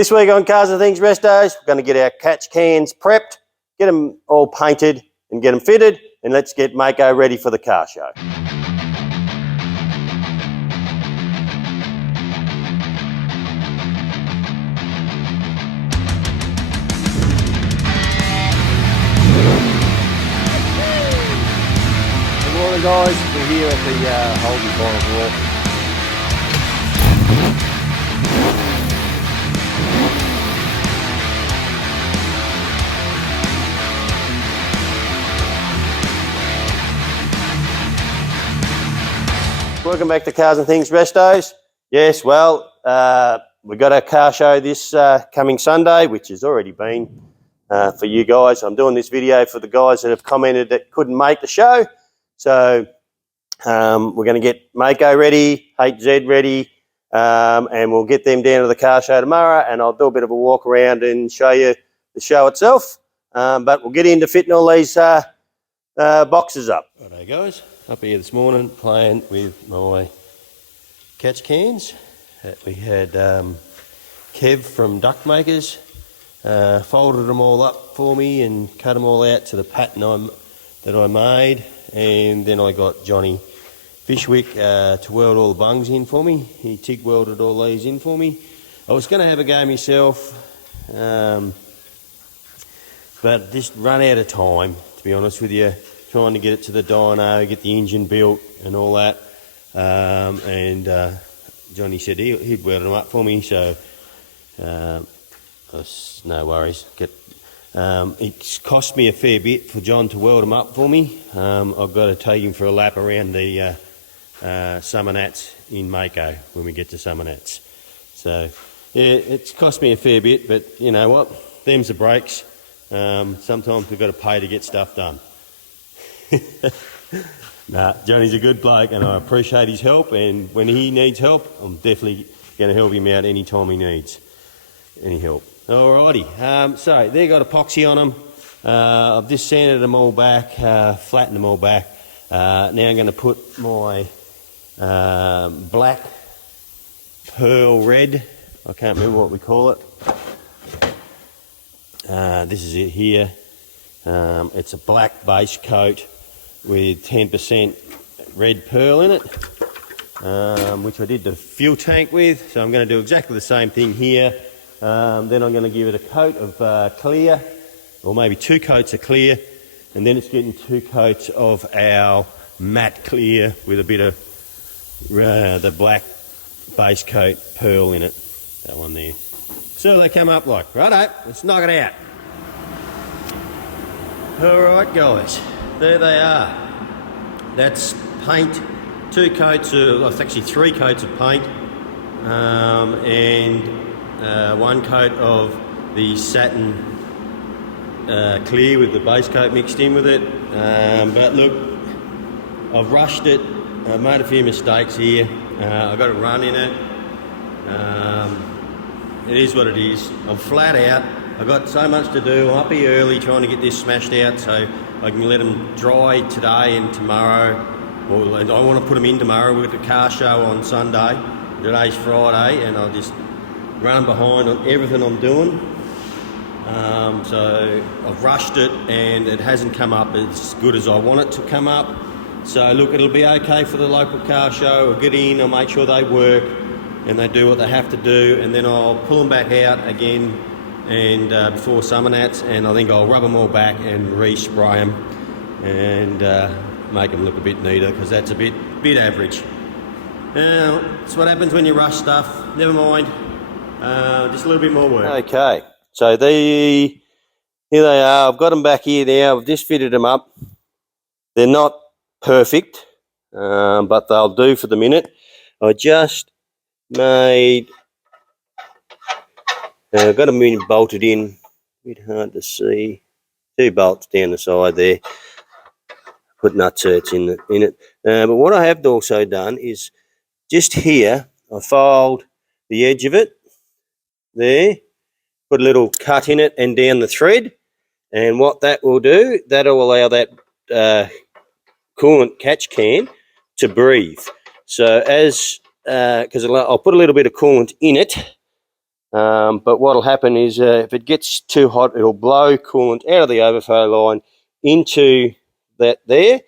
This week on Cars and Things Restos, we're going to get our catch cans prepped, get them all painted and get them fitted, and let's get Mako ready for the car show. Good morning guys, we're here at the Holden Bottom Wharf. Welcome back to Cars and Things Restos. Yes, well, we've got a car show this coming Sunday, which has already been for you guys. I'm doing this video for the guys that have commented that couldn't make the show. So we're going to get Mako ready, HZ ready, and we'll get them down to the car show tomorrow, and I'll do a bit of a walk around and show you the show itself. But we'll get into fitting all these boxes up. Righto guys, up here this morning playing with my catch cans. We had Kev from Duck Makers folded them all up for me and cut them all out to the pattern that I made, and then I got Johnny Fishwick to weld all the bungs in for me. He TIG welded all these in for me. I was going to have a go myself, but just run out of time, to be honest with you, trying to get it to the dyno, get the engine built and all that. And Johnny said he'd weld them up for me, so no worries. It's cost me a fair bit for John to weld them up for me. I've got to take him for a lap around the Summer Nats in Mako when we get to Summer Nats. So yeah, it's cost me a fair bit, but you know what? Them's the breaks. Sometimes we've got to pay to get stuff done. Nah, Johnny's a good bloke and I appreciate his help, and when he needs help, I'm definitely going to help him out anytime he needs any help. Alrighty, so they've got epoxy on them. I've just sanded them all back, flattened them all back. Now I'm going to put my black pearl red, I can't remember what we call it. This is it here. It's a black base coat with 10% red pearl in it, which I did the fuel tank with. So I'm going to do exactly the same thing here. Then I'm going to give it a coat of clear, or maybe 2 coats of clear, and then it's getting 2 coats of our matte clear with a bit of the black base coat pearl in it. That one there. So they come up like, righto, let's knock it out. Alright guys, there they are. That's paint, 2 coats of, well, it's actually 3 coats of paint, and 1 coat of the satin clear with the base coat mixed in with it. But look, I've rushed it, I've made a few mistakes here, I've got a run in it. It is what it is. I'm flat out. I've got so much to do. I'm up here early trying to get this smashed out so I can let them dry today and tomorrow. And I want to put them in tomorrow. We've got the car show on Sunday. Today's Friday, and I'll just run behind on everything I'm doing. So I've rushed it and it hasn't come up as good as I want it to come up. So look, it'll be okay for the local car show. I'll get in, I'll make sure they work and they do what they have to do, and then I'll pull them back out again and before Summer Nats, and I think I'll rub them all back and respray them and make them look a bit neater, because that's a bit average. That's what happens when you rush stuff. Never mind, just a little bit more work. Okay, so here they are. I've got them back here now. I've just fitted them up. They're not perfect, but they'll do for the minute. I just made, I've got them bolted in, a bit hard to see, 2 bolts down the side there, put nutserts in it. But what I have also done is just here, I filed the edge of it there, put a little cut in it and down the thread, and what that will do, that'll allow that coolant catch can to breathe. So as because I'll put a little bit of coolant in it, But what will happen is if it gets too hot, it'll blow coolant out of the overflow line into that there,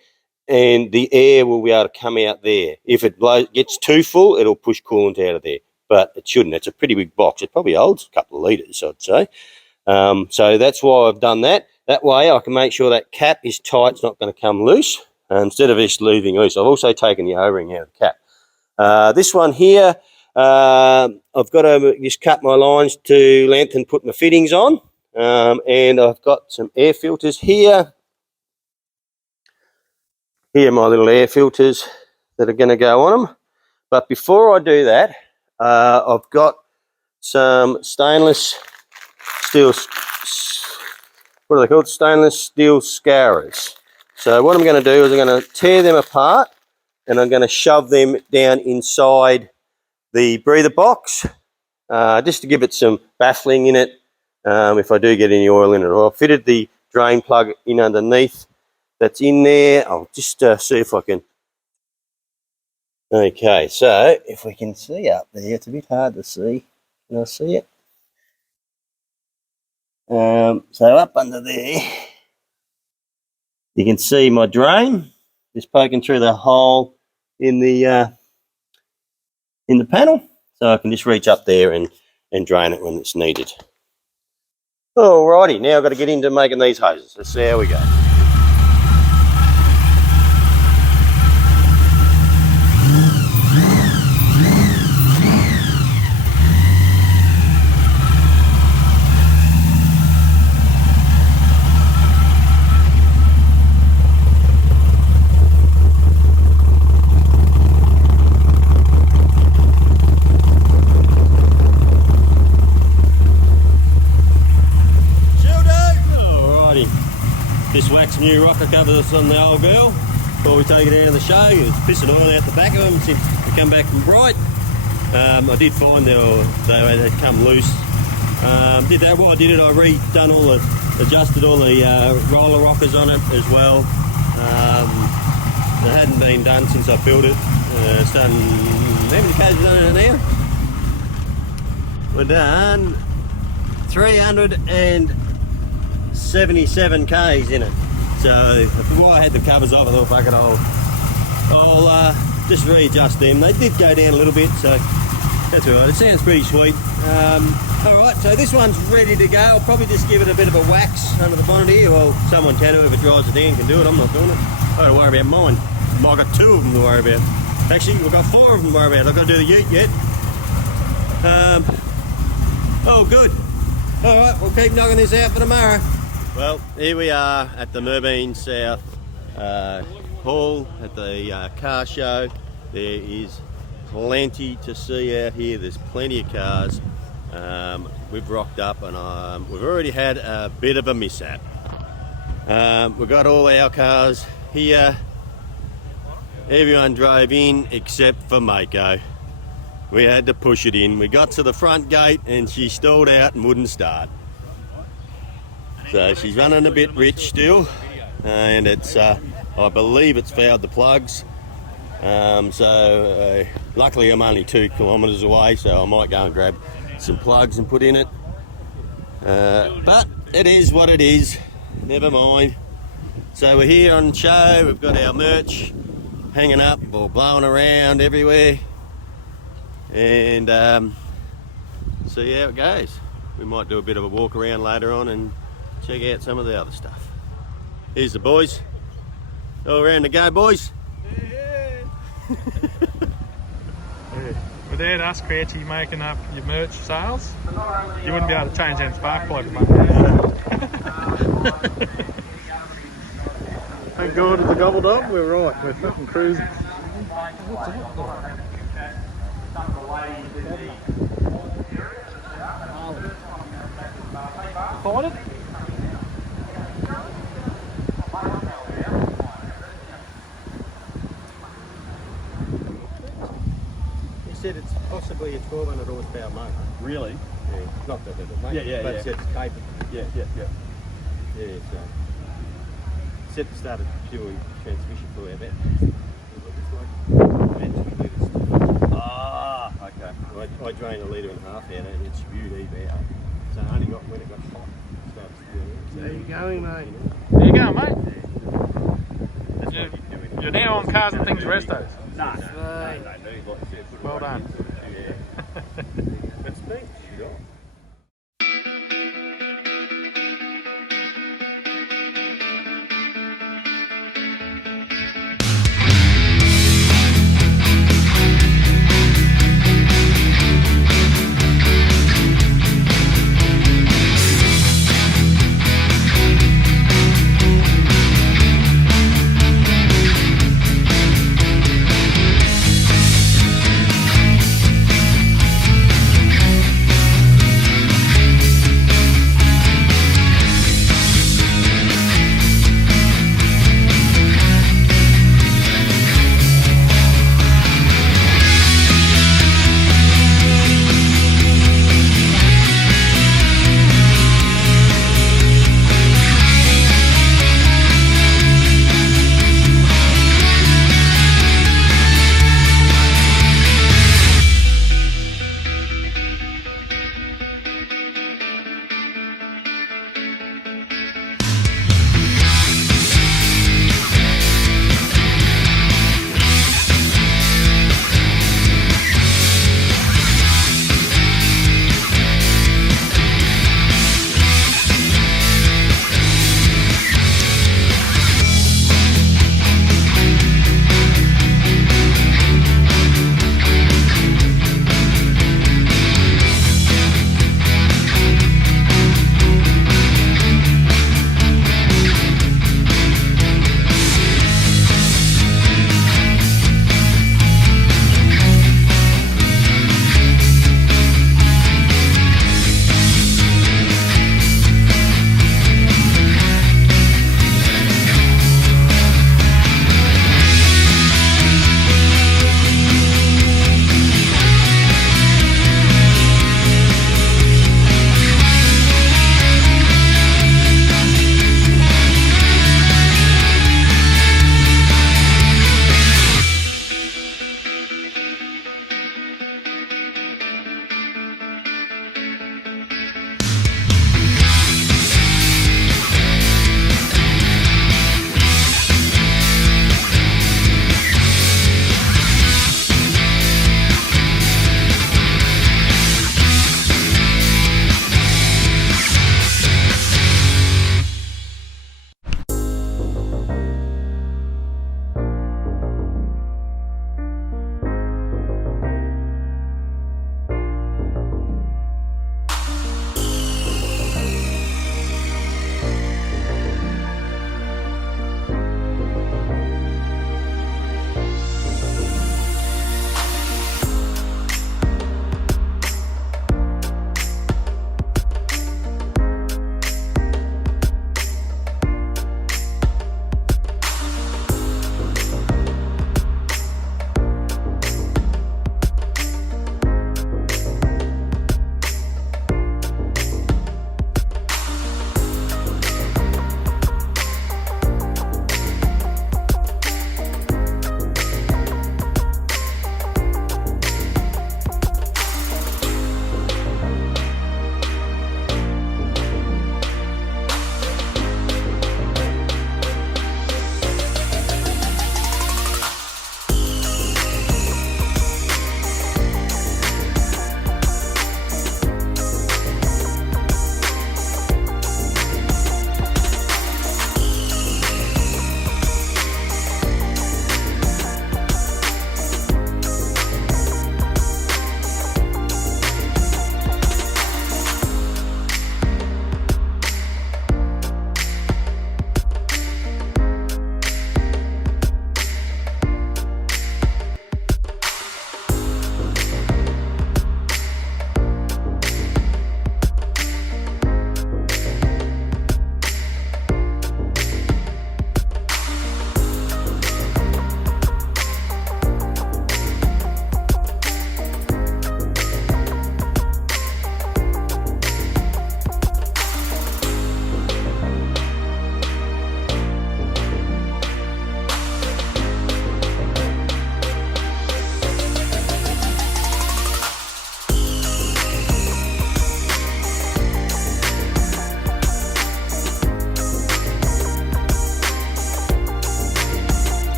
and the air will be able to come out there. If it gets too full, it'll push coolant out of there, but it shouldn't. It's a pretty big box. It probably holds a couple of litres, I'd say. So that's why I've done that. That way I can make sure that cap is tight, it's not going to come loose, instead of just leaving loose. I've also taken the O-ring out of the cap. This one here, I've got to just cut my lines to length and put my fittings on. And I've got some air filters here. Here are my little air filters that are going to go on them. But before I do that, I've got some stainless steel, what are they called? Stainless steel scourers. So what I'm going to do is I'm going to tear them apart and I'm going to shove them down inside the breather box, just to give it some baffling in it if I do get any oil in it. I've fitted the drain plug in underneath that's in there. I'll just see if I can. Okay, so if we can see up there, it's a bit hard to see. Can I see it? So up under there, you can see my drain just poking through the hole in the panel, so I can just reach up there and drain it when it's needed. Alrighty, now I've got to get into making these hoses. Let's see how we go. Just whack some new rocker covers on the old girl before we take it out of the show. It's pissing oil out the back of them since we come back from Bright. I did find they had come loose. Did that while I did it, I adjusted all the roller rockers on it as well. It hadn't been done since I built it. It's done, how many Ks we done in it now? We're done 377 Ks in it. So before I had the covers off, I thought, fuck it, I'll just readjust them. They did go down a little bit, so that's all right. It sounds pretty sweet. All right, so this one's ready to go. I'll probably just give it a bit of a wax under the bonnet here. Well, someone can who, if it drives it down, can do it. I'm not doing it. I don't worry about mine. I've got 2 of them to worry about. Actually, we've got 4 of them to worry about. I've got to do the ute yet. Oh, good. All right, we'll keep knocking this out for tomorrow. Well, here we are at the Merbein South Hall at the car show. There is plenty to see out here. There's plenty of cars. We've rocked up and we've already had a bit of a mishap. We've got all our cars here. Everyone drove in except for Mako. We had to push it in. We got to the front gate and she stalled out and wouldn't start. So she's running a bit rich still, and it's I believe it's fouled the plugs. Luckily I'm only 2 kilometres away, so I might go and grab some plugs and put in it. But it is what it is, never mind. So we're here on show, we've got our merch hanging up or blowing around everywhere, and see how it goes. We might do a bit of a walk around later on and check out some of the other stuff. Here's the boys. All around the go, boys. Yeah. Without us, Crouchy, making up your merch sales, you wouldn't be able to change that spark plug, mate. Thank God it's a gobbled up, we're right, we're fucking cruising. Find it? He said it's possibly a 1200 horsepower motor. Really? Yeah, not that it mate. Yeah, but it's capable. Yeah. Yeah, so set to start a pure transmission for our battery. Ah, okay. I drain 1.5 litre out and it spewed Eve out. So I only got when it got hot. Started spewing. So There you going, mate. There you go, mate. that's what you're doing. You're now on Cars and Things Restos. No. Well done. Yeah. That's me. Sure.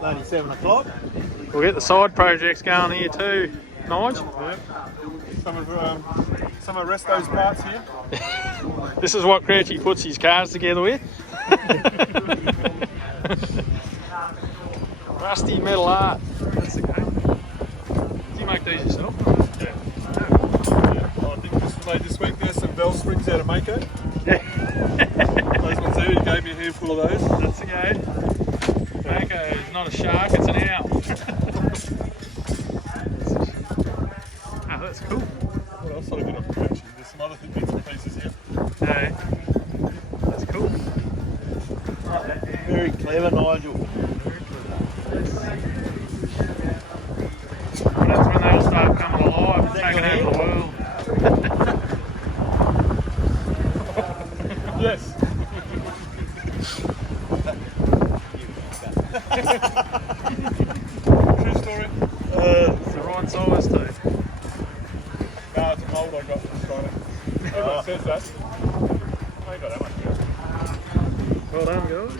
bloody 7 o'clock. We'll get the side projects going here too, Nige. Yep. Some of Resto's parts here. This is what Crouchy puts his cars together with. Rusty metal art. That's the game. Did you make these yourself? Yeah. I think this was made this week. There's some bell springs out of Mako. Yeah. Those ones there, he gave me a handful of those. That's the game. Mako is not a shark, it's an owl. Oh, that's cool. What else did I get off the collection? There's some other bits and pieces here. Yeah. That's cool. Very clever, Nigel. That's when they all start coming alive and taking over the world. Yes. True story. It's the right size too. No, it's a mould I got from Friday. Everyone says that. I ain't got that much. Well done, guys.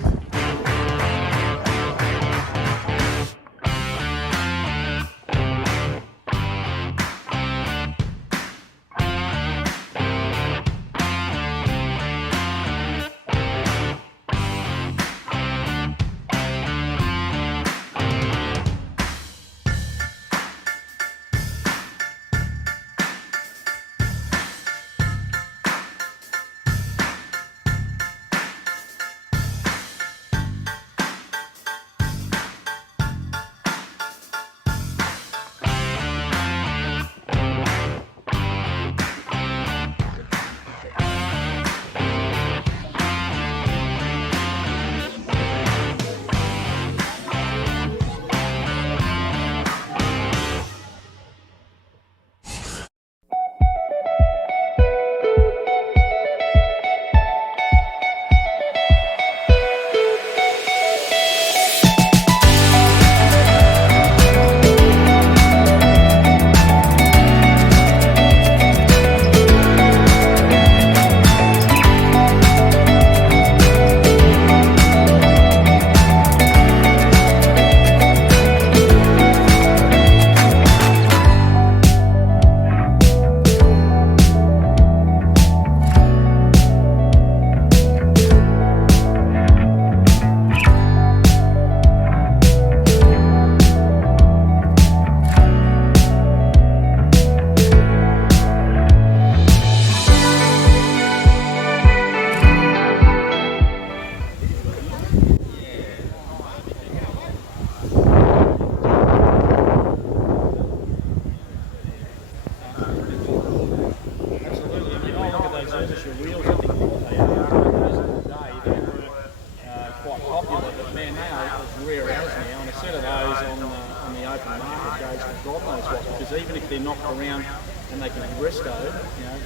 because even if they're knocked around and they can be restored, you know,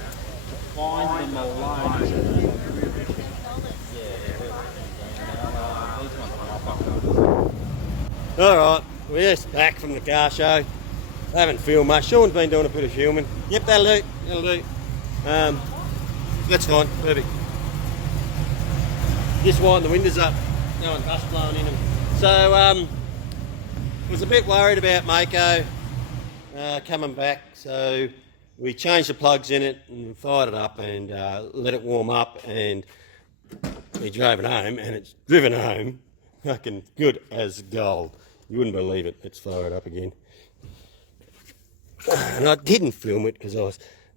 to find them alone is a real issue. All right, we're just back from the car show. I haven't filmed much. Sean's been doing a bit of filming. Yep, that'll do. That'll do. That's fine. Perfect. Just wind the windows up. No one dust blowing in them. So, was a bit worried about Mako coming back. So we changed the plugs in it and fired it up and let it warm up, and we drove it home, and it's driven home fucking good as gold. You wouldn't believe it. Let's fire it up again. And I didn't film it because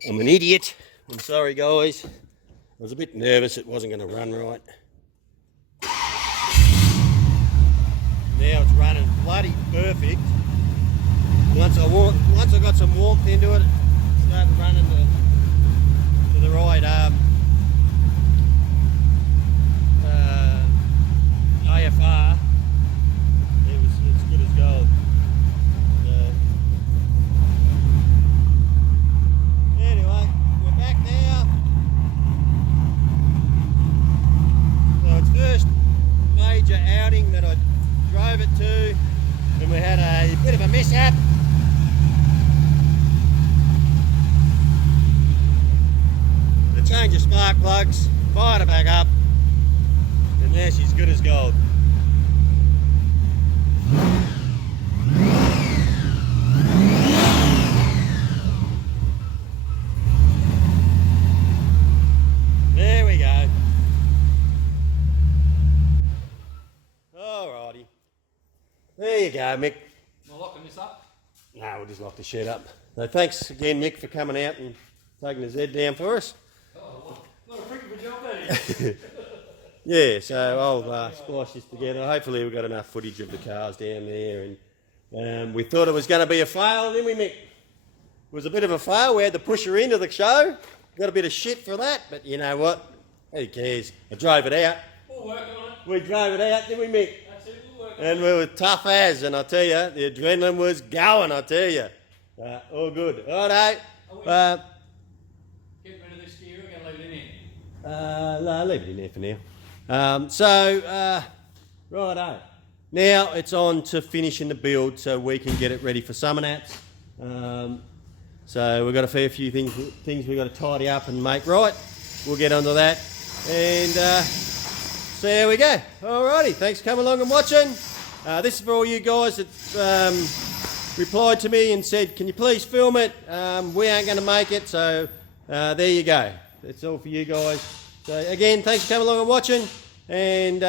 I'm an idiot. I'm sorry, guys. I was a bit nervous it wasn't going to run right. Now it's running bloody perfect. Once I got some warmth into it, it started running to the right AFR. It's good as gold. Anyway, we're back now. So it's first major outing that I drove it to, and we had a bit of a mishap. The change of spark plugs, fired her back up, and there she's good as gold. you go, Mick. Am I locking this up? No, we'll just lock the shed up. So thanks again, Mick, for coming out and taking the Z down for us. Oh, not a trick of a job, that is. Yeah, so I'll splice this together. Hopefully we've got enough footage of the cars down there. And we thought it was going to be a fail, didn't we, Mick? It was a bit of a fail. We had to push her into the show. Got a bit of shit for that, but you know what? Who cares? I drove it out. We'll work on it. We drove it out, didn't we, Mick? That's it, we'll work on And we were tough as, and I tell you, the adrenaline was going, I tell you. All good. Righto. Get rid of this gear, we're going to leave it in here. No, leave it in there for now. Righto. Now it's on to finishing the build so we can get it ready for summer nats. So we've got a fair few things we've got to tidy up and make right. We'll get onto that. And so there we go. Alrighty, thanks for coming along and watching. This is for all you guys that replied to me and said, can you please film it? We aren't going to make it, so there you go. That's all for you guys. So again, thanks for coming along and watching. And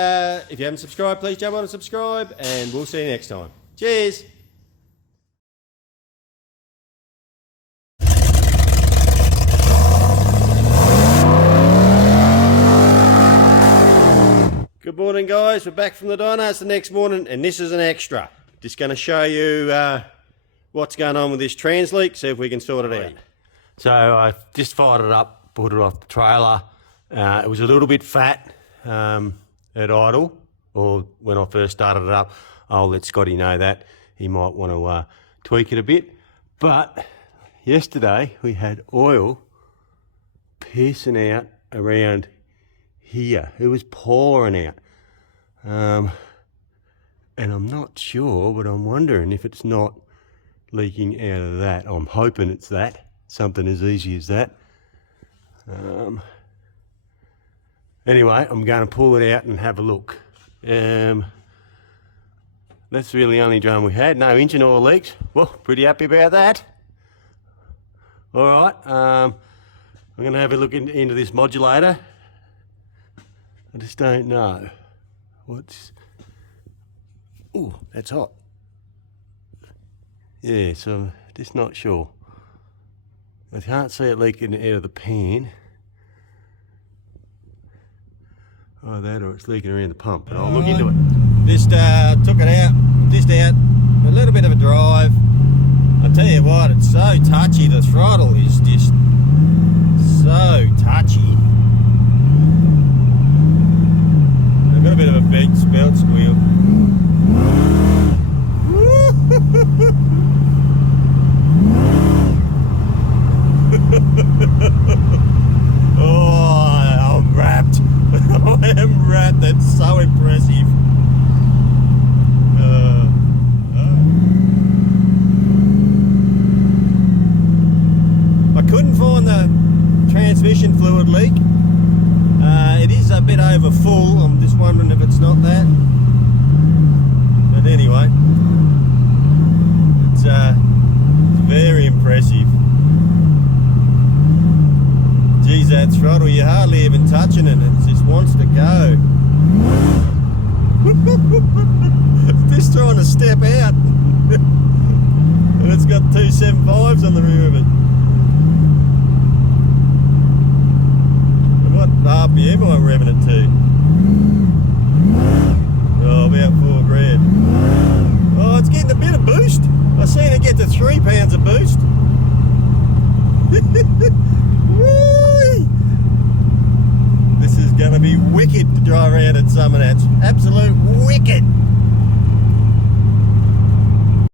if you haven't subscribed, please jump on and subscribe, and we'll see you next time. Cheers. Good morning, guys. We're back from the dyno. It's the next morning, and this is an extra. Just going to show you what's going on with this trans leak, see if we can sort it out. So I just fired it up, put it off the trailer. It was a little bit fat at idle, or when I first started it up. I'll let Scotty know that. He might want to tweak it a bit. But yesterday we had oil piercing out around here. It was pouring out. And I'm not sure, but I'm wondering if it's not leaking out of that. I'm hoping it's that. Something as easy as that. Anyway, I'm going to pull it out and have a look. That's really the only drum we had. No engine oil leaks. Well, pretty happy about that. All right, I'm going to have a look into this modulator. I just don't know what's... Ooh, that's hot. Yeah, so I'm just not sure. I can't see it leaking out of the pan. Oh, that, or it's leaking around the pump, but I'll look into it. Just took it out, just out, a little bit of a drive. I tell you what, it's so touchy. The throttle is just so touchy. I've got a bit of a big belt squeal. Oh, I'm wrapped. I am wrapped. That's so impressive. I couldn't find the transmission fluid leak. It is a bit over full. I'm just wondering if it's not that. But anyway, it's very impressive. Geez, that throttle, you're hardly even touching it. It just wants to go. It's just trying to step out. And it's got 2 7.5s on the rear of it. And what RPM am I revving it to? Oh, about 4 grand. Oh, it's getting a bit of boost. I've seen it get to 3 pounds of boost. This is going to be wicked to drive around at summer. That's absolute wicked.